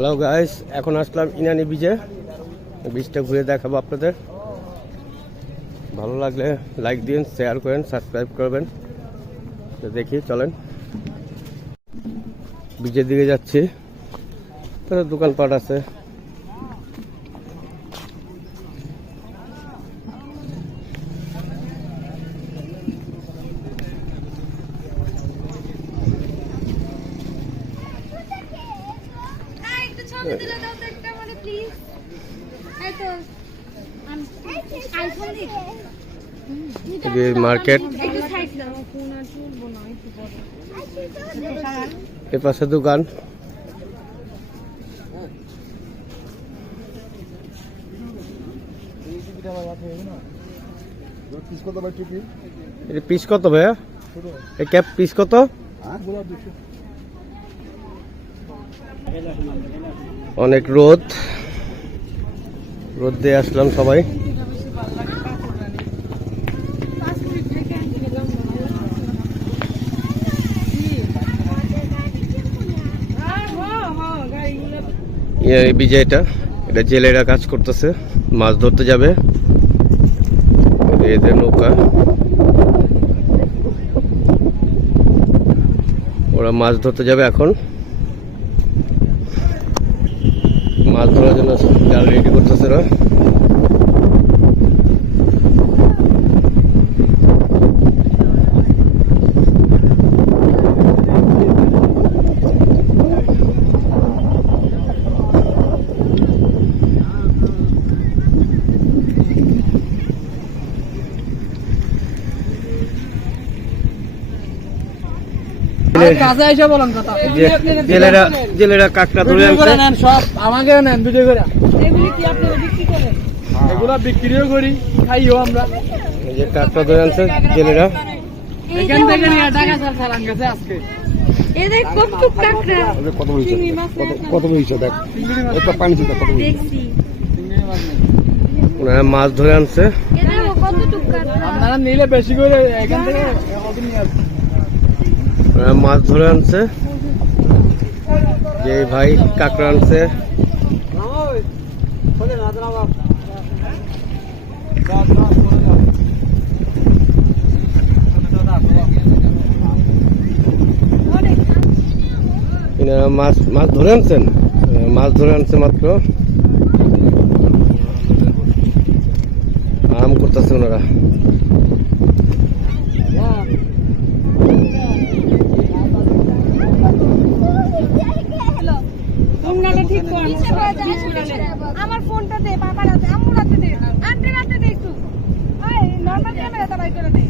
Hello guys, এখন আসলাম ইনানি বিচে। বিচটা ঘুরে দেখাবো আপনাদের। ভালো লাগলে লাইক দিন, শেয়ার করেন, সাবস্ক্রাইব করবেন। তো দেখি চলেন, বিচের দিকে যাচ্ছি। দোকানপাট আছে। মার্কেট, এর পাশে দোকান। পিস কত ভাইয়া? এই ক্যাপ পিস কত? অনেক রোদ দিয়ে আসলাম সবাই। বিজয়টা এটা জেলেরা কাজ করতেছে, মাছ ধরতে যাবে। এদের নৌকা, ওরা মাছ ধরতে যাবে। এখন মাছ ধরার জন্য জাল রেডি করতেছে ওরা। জেলেরা কাঁকড়া ধরে সব আমাকে নেন, ভিডিও করে। এগুলি কি আপনারা বিক্রি করেন? এগুলা বিক্রিও করি, খাইও আমরা। এই যে কাঁকড়া ধরে আনছে জেলেরা। এখান থেকে নিয়ে টাকা চালান গেছে আজকে। এই দেখ কত কাঁকড়া, কত হইছে? কত হইছে দেখ, এটা পানিতে কত হইছে দেখছি। ওরা মাছ ধরে আনছে। এই দেখো কত কাঁকড়া। আপনারা নিলে বেশি করে এখান থেকে কত নিয়ে আসবেন? মাছ ধরে আনছে। যে ভাই কাঁকড়া আনছে। মাছ ধরে আনছেন, মাছ ধরে আনছে মাত্র। আরাম করতেছে ওনারা। আমার ফোনটা দে, বাবার হাতে, আম্মুর হাতে দে, আন্টির হাতে দে একটু। ওই নরমাল ক্যামেরাটা বাই করে দে।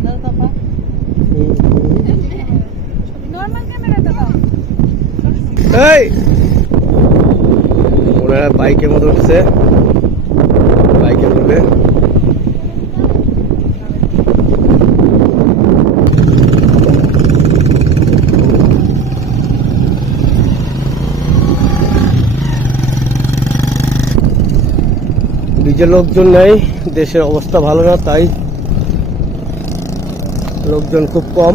নরমাল ক্যামেরাটা দাও। এই ওনারা বাইকের মতো উঠছে, বাইকে উঠবে। বিচে লোকজন নেই, দেশের অবস্থা ভালো না, তাই লোকজন খুব কম।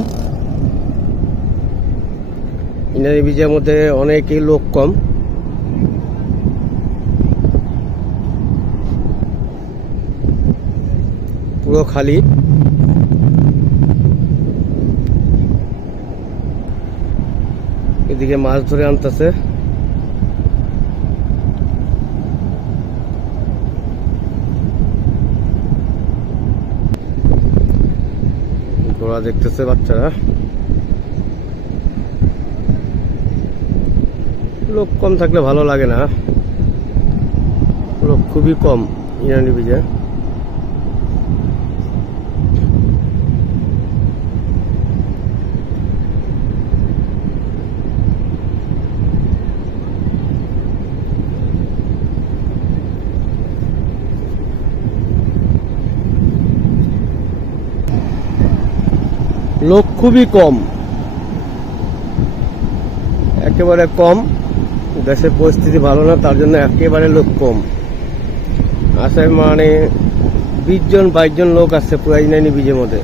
ইনানি বিচের মধ্যে অনেকই লোক কম। পুরো খালি। এদিকে মাছ ধরে আনতেছে। ঘোড়া দেখতেছে বাচ্চারা। লোক কম থাকলে ভালো লাগে না, লোক খুবই কম ইনানি বিচে। লোক খুবই কম, একেবারে কম। দেশের পরিস্থিতি ভালো না, তার জন্য একেবারে লোক কম আছে। মানে 20 জন 22 জন লোক আছে পুরো ইনানি বিচের মধ্যে।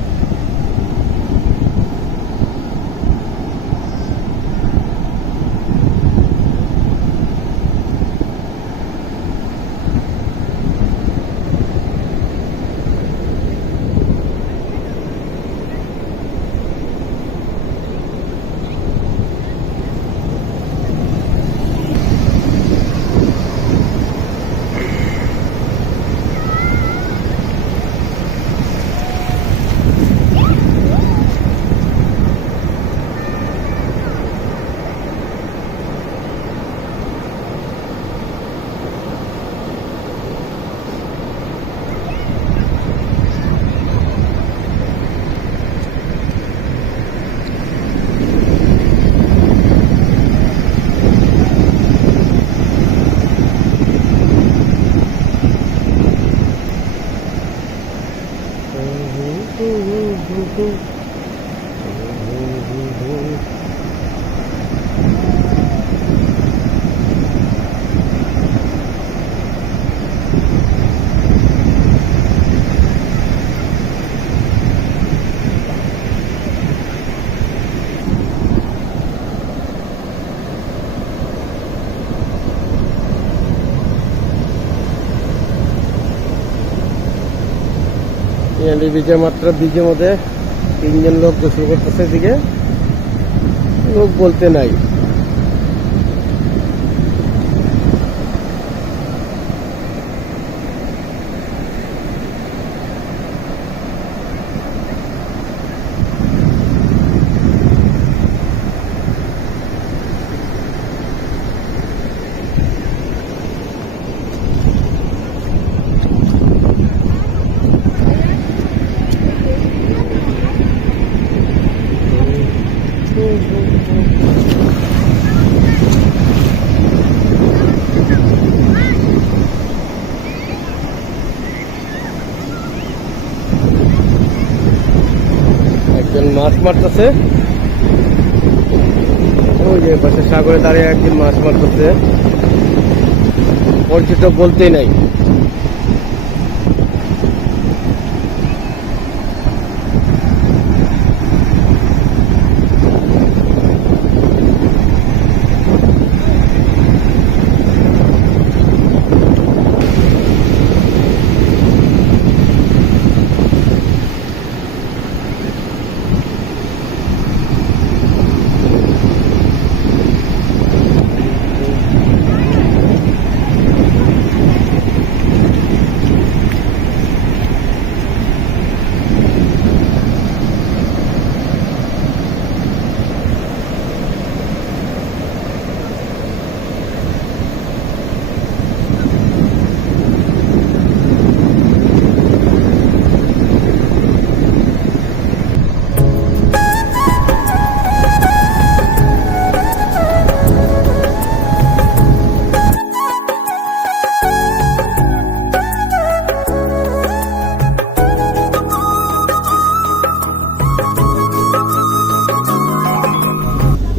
ইনানি ব্রিজে মাত্র ব্রিজের মধ্যে 3 জন লোক গোসল করতেছে, এদিকে লোক বলতে নাই। একজন মাছ মারতেছে, ওই যে পাশে সাগরে দাঁড়িয়ে একজন মাছ মারতেছে, পর্যটক বলতেই নাই।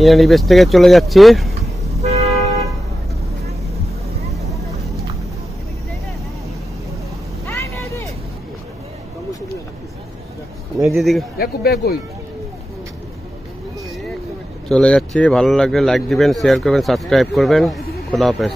ইনানি ব্রিজ থেকে চলে যাচ্ছি। মেহেদি দিকে চলে যাচ্ছি। ভালো লাগলে লাইক দিবেন, শেয়ার করবেন, সাবস্ক্রাইব করবেন। খোদা হাফেজ।